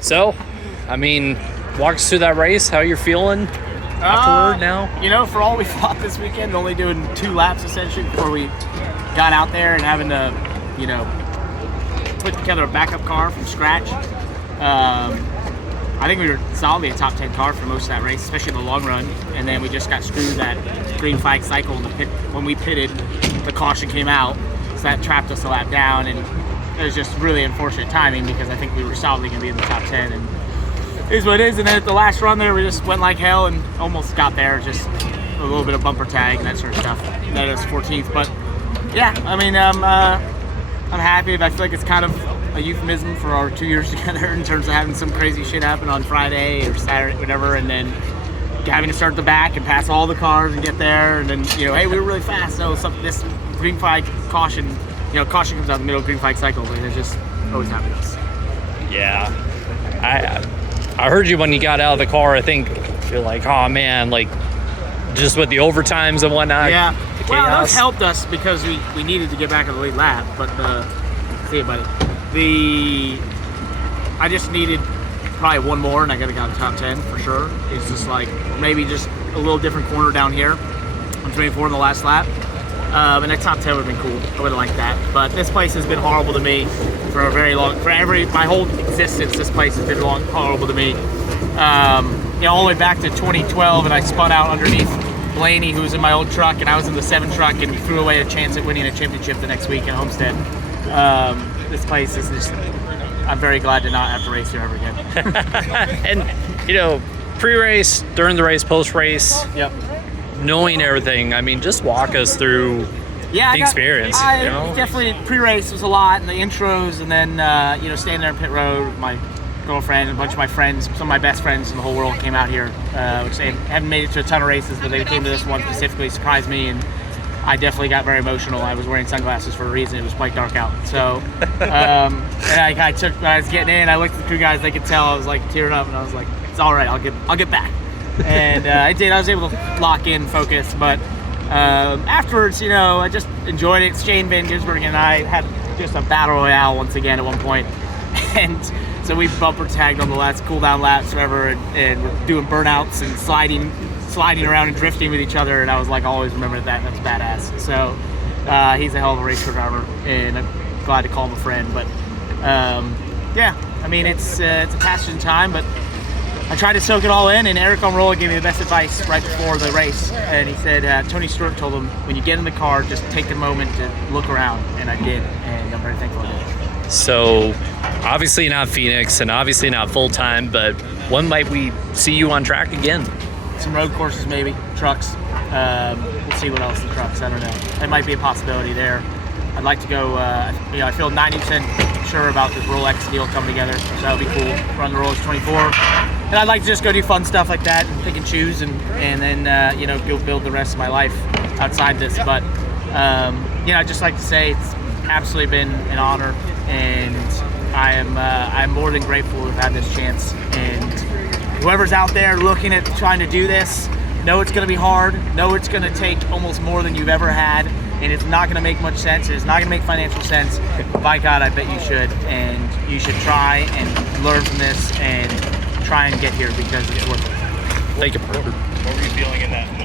So, I mean, walk us through that race, how you're feeling afterward now? You know, for all we fought this weekend, only doing 2 laps essentially before we got out there and having to, you know, put together a backup car from scratch. I think we were solidly a top 10 car for most of that race, especially in the long run. And then we just got screwed that green flag cycle in the pit. When we pitted, the caution came out, so that trapped us a lap down. And it was just really unfortunate timing because I think we were solidly going to be in the top 10. And it is what it is. And then at the last run there, we just went like hell and almost got there. Just a little bit of bumper tag and that sort of stuff. That is 14th. But yeah, I mean, I'm happy. I feel like it's kind of a euphemism for our 2 years together in terms of having some crazy shit happen on Friday or Saturday, whatever, and then having to start at the back and pass all the cars and get there, and then, you know, hey, we were really fast. So this green flag caution, you know, caution comes out in the middle of green flag cycle, and it just always happens. Yeah. I heard you when you got out of the car. I think you're like, oh man, like just with the overtimes and whatnot. Yeah. Well, those helped us because we needed to get back on the lead lap, but see you, buddy. I just needed probably one more, and I got to get top 10 for sure. It's just like maybe just a little different corner down here. I'm 24 in the last lap, and that top 10 would have been cool. I would have liked that, but this place has been horrible to me for a very long, my whole existence. This place has been horrible to me. You know, all the way back to 2012, and I spun out underneath Blaney, who was in my old truck, and I was in the 7 truck, and threw away a chance at winning a championship the next week in Homestead. This place is just, I'm very glad to not have to race here ever again. And, you know, pre-race, during the race, post-race, yep, knowing everything, I mean, just walk us through the experience. You know? Definitely pre-race was a lot, and the intros, and then, you know, staying there in pit road with my girlfriend and a bunch of my friends, some of my best friends in the whole world came out here, which they haven't made it to a ton of races, but they came to this one specifically, surprised me, and I definitely got very emotional. I was wearing sunglasses for a reason. It was quite dark out. So, and I took, when I was getting in, I looked at the crew guys, they could tell I was like tearing up, and I was like, it's all right, I'll get back. And I did. I was able to lock in, focus, but afterwards, you know, I just enjoyed it. Shane Van Gisbergen and I had just a battle royale once again at one point. And so we bumper tagged on the last cool down laps, whatever, and we're doing burnouts and sliding around and drifting with each other, and I was like, always remember that. That's badass. So he's a hell of a race car driver, and I'm glad to call him a friend. But yeah, I mean, it's a passage in time, but I tried to soak it all in, and Eric Almirola gave me the best advice right before the race, and he said Tony Stewart told him, when you get in the car, just take a moment to look around, and I did, and I'm very thankful I did. So obviously not Phoenix, and obviously not full-time, but when might we see you on track again? Some road courses, maybe trucks. We'll see what else in trucks. I don't know. That might be a possibility there. I'd like to go. You know, I feel 90% sure about this Rolex deal coming together, so that would be cool. Run the Rolex 24, and I'd like to just go do fun stuff like that, and pick and choose, and then you know, go build the rest of my life outside this. But you know, I'd just like to say it's absolutely been an honor, and I'm more than grateful to have had this chance. And whoever's out there looking at trying to do this, know it's going to be hard, know it's going to take almost more than you've ever had, and it's not going to make much sense, it's not going to make financial sense. By God, I bet you should, and you should try and learn from this and try and get here because it's worth it. Thank you. What were you feeling in that moment?